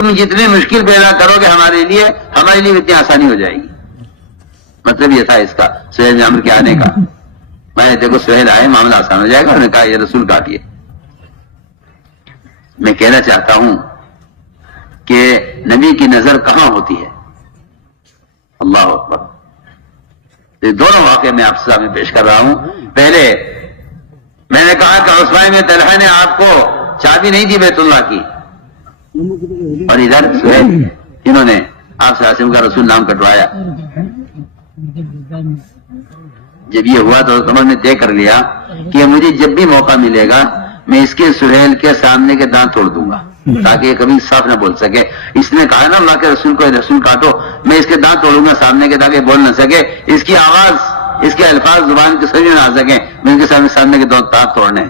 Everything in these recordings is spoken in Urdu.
تم جتنی مشکل پیدا کرو گے ہمارے لیے اتنی آسانی ہو جائے گی. مطلب یہ تھا اس کا سہیل بن عمرو کے آنے کا. میں نے دیکھو سہیل آئے معاملہ آسان ہو جائے گا. انہوں نے کہا یہ رسول کاٹیے. میں کہنا چاہتا ہوں کہ نبی کی نظر کہاں ہوتی ہے؟ اللہ اکبر. یہ دونوں واقعے میں آپ سے سامنے پیش کر رہا ہوں. پہلے میں نے کہا کہ عثمان بن طلحہ نے آپ کو چابی نہیں دی بیت اللہ کی، اور ادھر سہیل انہوں نے آپ صلی اللہ علیہ وسلم کا رسول نام کٹوایا. جب یہ ہوا تو عمر نے طے کر لیا کہ مجھے جب بھی موقع ملے گا میں اس کے سہیل کے سامنے کے دانت توڑ دوں گا تاکہ یہ کبھی صاف نہ بول سکے. اس نے کہا نا اللہ کے رسول کو رسول کاٹو، میں اس کے دانت توڑوں گا سامنے کے تاکہ بول نہ سکے، اس کی آواز اس کے الفاظ زبان کے سمجھ نہ آ سکے، میں ان کے سامنے کے دانت توڑنے.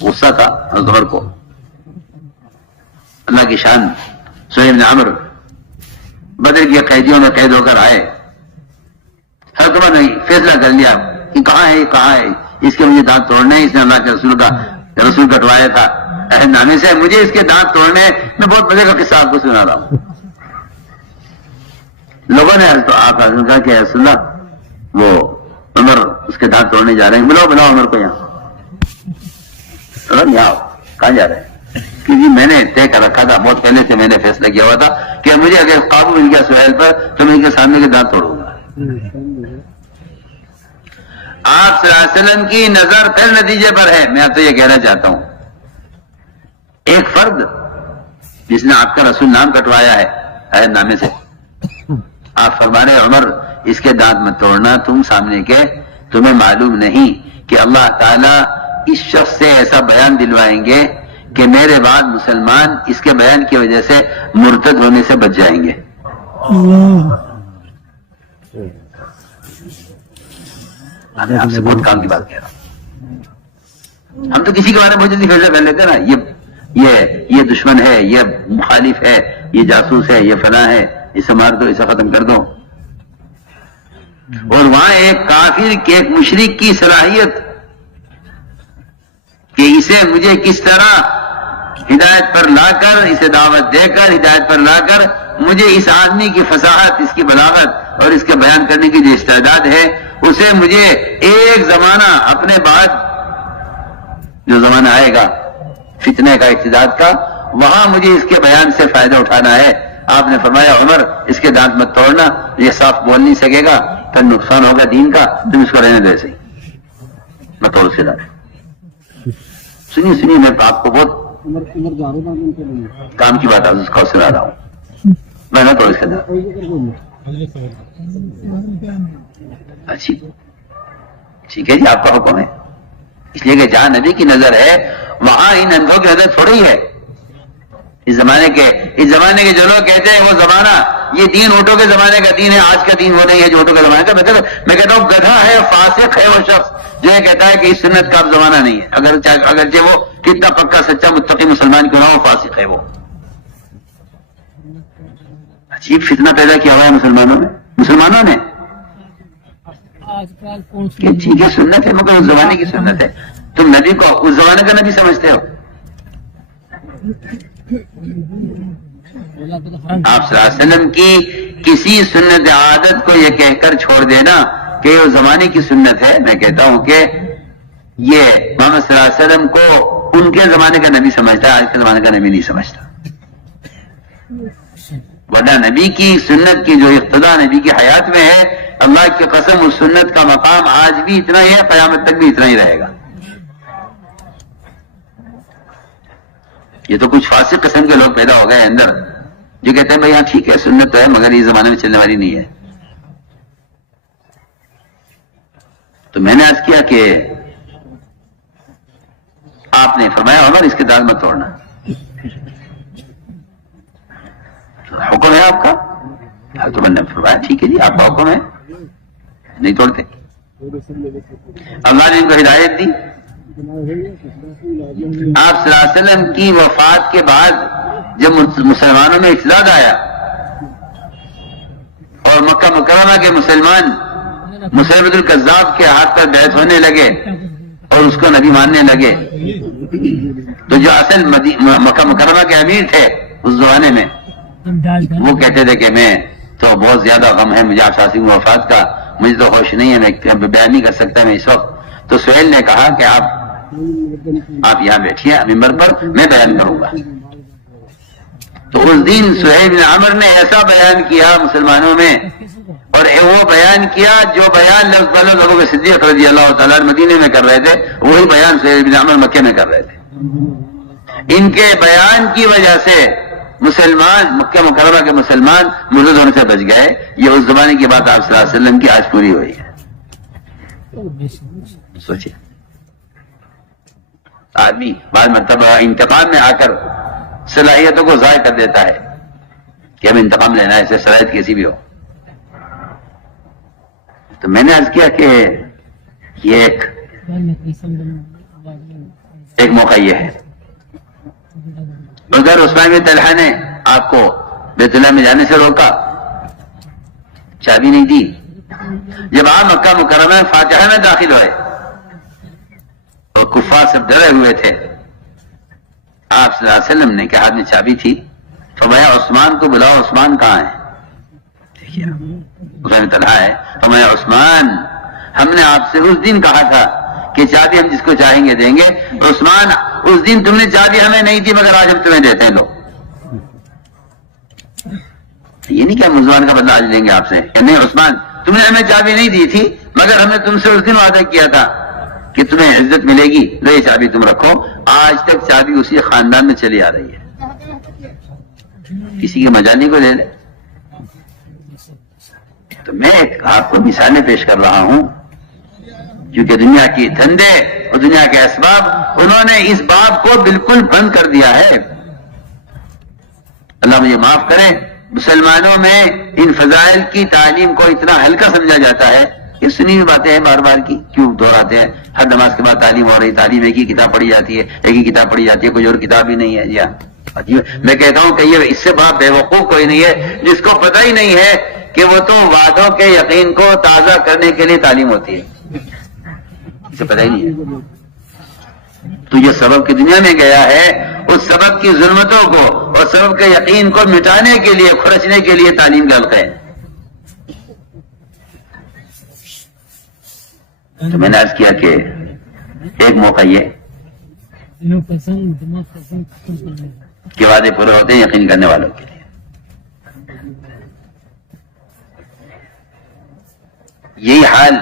غصہ تھا عمر کو. اللہ کی شان. سہیل بن عمرو بدر کے قیدیوں میں قید ہو کر آئے. حضرت عمر نے فیصلہ کر لیا کہ کہاں ہے اس کے مجھے دانت توڑنے. اس نے اللہ کے رسول کٹوایا تھا عہد نامے سے، مجھے اس کے دانت توڑنے. میں بہت مزے کا قصہ آپ کو سنا رہا ہوں. لوگوں نے کہا کہ رسول اللہ وہ عمر اس کے دانت توڑنے جا رہے ہیں، بلاؤ عمر کو یہاں. کہاں جا رہے ہیں؟ کہ جی میں نے طے کر رکھا تھا، بہت پہلے سے میں نے فیصلہ کیا ہوا تھا کہ مجھے اگر قابو مل گیا سہیل پر تو میں ان کے سامنے کے دانت توڑوں گا. آپ صلی اللہ علیہ وسلم کی نظر پھر نتیجے پر ہے. میں آپ سے یہ کہنا چاہتا ہوں، ایک فرد جس نے آپ کا رسول نام کٹوایا ہے عہد نامے سے، آپ فرما رہے عمر اس کے دانت مت توڑنا، تم سامنے کے تمہیں معلوم نہیں کہ اللہ تعالیٰ اس شخص سے ایسا بیان دلوائیں گے کہ میرے بعد مسلمان اس کے بیان کی وجہ سے مرتد ہونے سے بچ جائیں گے. میں آپ سے بہت کام کی بات کہہ رہا ہوں. ہم تو کسی کے بارے میں بہت جلدی فیصلہ کر لیتے ہیں نا، یہ دشمن ہے، یہ مخالف ہے، یہ جاسوس ہے، یہ فلاں ہے، اسے مار دو، اسے ختم کر دو. اور وہاں ایک کافر کے ایک مشرک کی صلاحیت کہ اسے مجھے کس طرح ہدایت پر لا کر، اسے دعوت دے کر ہدایت پر لا کر مجھے اس آدمی کی فصاحت، اس کی بلاغت اور اس کے بیان کرنے کی جو استعداد ہے، اسے مجھے ایک زمانہ اپنے بعد جو زمانہ آئے گا فتنے کا، ابتداد کا، وہاں مجھے اس کے بیان سے فائدہ اٹھانا ہے. آپ نے فرمایا عمر اس کے دانت مت توڑنا، یہ صاف بول نہیں سکے گا، پھر نقصان ہوگا دین کا، تم اس کو رہنے دو ایسے ہی. میں توڑ سے سنیے میں آپ کو بہت کام کی بات اس کو سنا رہا ہوں. میں نہ توڑ اس کے دانت. اچھی ٹھیک ہے جی، آپ کا حکم ہے. اس لیے کہ جہاں نبی کی نظر ہے وہاں ان اندھوں کی نظر تھوڑی ہے. اس زمانے کے جو لوگ کہتے ہیں وہ زمانہ یہ دین اونٹوں کے زمانے کا دین ہے، آج کا دین وہ نہیں ہے جو اونٹوں کا زمانہ کا. میں کہتا ہوں گدھا ہے، فاسق ہے وہ شخص جو یہ کہتا ہے کہ اس سنت کا اب زمانہ نہیں ہے. اگرچہ وہ کتنا پکا سچا متقی مسلمان کیوں نہ ہو، فاسق ہے وہ. عجیب فتنہ پیدا کیا ہوا ہے مسلمانوں نے کہ ٹھیک ہے سنت ہے مگر اس زمانے کی سنت ہے. تم نبی کو اس زمانے کا نبی سمجھتے ہو. آپ صلی اللہ علیہ وسلم کی کسی سنت عادت کو یہ کہہ کر چھوڑ دینا کہ یہ اس زمانے کی سنت ہے، میں کہتا ہوں کہ یہ محمد صلی اللہ علیہ وسلم کو ان کے زمانے کا نبی سمجھتا ہے، آج کے زمانے کا نبی نہیں سمجھتا. ورنہ نبی کی سنت کی جو اقتدا نبی کی حیات میں ہے، اللہ کی قسم اس سنت کا مقام آج بھی اتنا ہی ہے، قیامت تک بھی اتنا ہی رہے گا. یہ تو کچھ فاسق قسم کے لوگ پیدا ہو گئے اندر جو کہتے ہیں بھائی ہاں ٹھیک ہے سنت تو ہے مگر یہ زمانے میں چلنے والی نہیں ہے. تو میں نے عرض کیا کہ آپ نے فرمایا عمر اس کے دانت مت توڑنا. حکم ہے آپ کا؟ تو میں نے فرمایا ٹھیک ہے جی آپ کا حکم ہے، نہیں توڑتے. اللہ نے ان کو ہدایت دی. آپ صلی اللہ علیہ وسلم کی وفات کے بعد جب مسلمانوں میں اختلاط آیا اور مکہ مکرمہ کے مسلمان مسلمۃ الکذاب کے ہاتھ پر بیعت ہونے لگے اور اس کو نبی ماننے لگے، تو جو اصل مکہ مکرمہ کے امیر تھے اس زمانے میں وہ کہتے تھے کہ میں تو بہت زیادہ غم ہے مجھے عباس کی وفات کا، مجھے تو ہوش نہیں ہے، میں بیان نہیں کر سکتا میں اس وقت۔ تو سہیل نے کہا کہ آپ یہاں بیٹھیے ممبر پر، میں بیان کروں گا۔ تو اس دن سہیل بن عمر نے ایسا بیان کیا مسلمانوں میں، اور وہ بیان کیا جو بیان لفظ ابو بکر صدیق رضی اللہ تعالیٰ مدینے میں کر رہے تھے، وہی بیان سہیل بن عمر مکے میں کر رہے تھے۔ ان کے بیان کی وجہ سے مسلمان، مکہ مکرمہ کے مسلمان مرتد ہونے سے بچ گئے۔ یہ اس زمانے کی بات آپ صلی اللہ علیہ وسلم کی آج پوری ہوئی ہے۔ سوچیے، آدمی بعض مرتبہ انتقام میں آ کر صلاحیتوں کو ضائع کر دیتا ہے کہ اب انتقام لینا ہے، اسے صلاحیت کیسی بھی ہو۔ تو میں نے عرض کیا کہ یہ ایک موقع یہ ہے، اگر عثمان بن طلحہ نے آپ کو بیت اللہ میں جانے سے روکا، چابی نہیں دی، جب آپ مکہ مکرمہ میں فاتحہ میں داخل ہوئے اور کفار سب ڈرے ہوئے تھے، آپ صلی اللہ علیہ وسلم نے کہ ہاتھ میں چابی تھی، فرمایا عثمان کو بلاؤ، عثمان کہاں ہے؟ دیکھیے عثمان بن طلحہ ہے، فرمایا عثمان ہم نے آپ سے اس دن کہا تھا کہ چابی ہم جس کو چاہیں گے دیں گے، عثمان اس دن تم نے چابی ہمیں نہیں دی مگر آج ہم تمہیں دیتے ہیں، لو۔ یہ نہیں کہ ہم عثمان کا بدلہ آج لیں گے آپ سے، نہیں عثمان تم نے ہمیں چابی نہیں دی تھی مگر ہم نے تم سے اس دن وعدہ کیا تھا کہ تمہیں عزت ملے گی، لو یہ چابی تم رکھو۔ آج تک چابی اسی خاندان میں چلی آ رہی ہے، کسی کے مجانی کو لے لے۔ تو میں آپ کو مثالیں پیش کر رہا ہوں کیونکہ دنیا کی دھندے اور دنیا کے اسباب انہوں نے اس باب کو بالکل بند کر دیا ہے۔ اللہ مجھے معاف کرے، مسلمانوں میں ان فضائل کی تعلیم کو اتنا ہلکا سمجھا جاتا ہے کہ سنی ہوئی باتیں ہیں بار بار کی کیوں دہراتے ہیں؟ ہر نماز کے بعد تعلیم ہو رہی، تعلیم ایک ہی کتاب پڑھی جاتی ہے، ایک ہی کتاب پڑھی جاتی ہے، کوئی اور کتاب ہی نہیں ہے۔ جی ہاں، میں کہتا ہوں کہ یہ اس سے بات بے وقوف کوئی نہیں ہے جس کو پتہ ہی نہیں ہے کہ وہ تو وعدوں کے یقین کو تازہ کرنے کے لیے تعلیم ہوتی ہے، اسے پتہ ہی نہیں ہے۔ تو یہ سبب کی دنیا میں گیا ہے، اس سبب کی ظلمتوں کو اور سبب کے یقین کو مٹانے کے لیے، کھرچنے کے لیے تعلیم کا حلقہ ہے۔ تو میں نے عرض کیا کہ ایک موقع یہ کہ وعدے پورے ہوتے ہیں یقین کرنے والوں کے لیے۔ یہی حال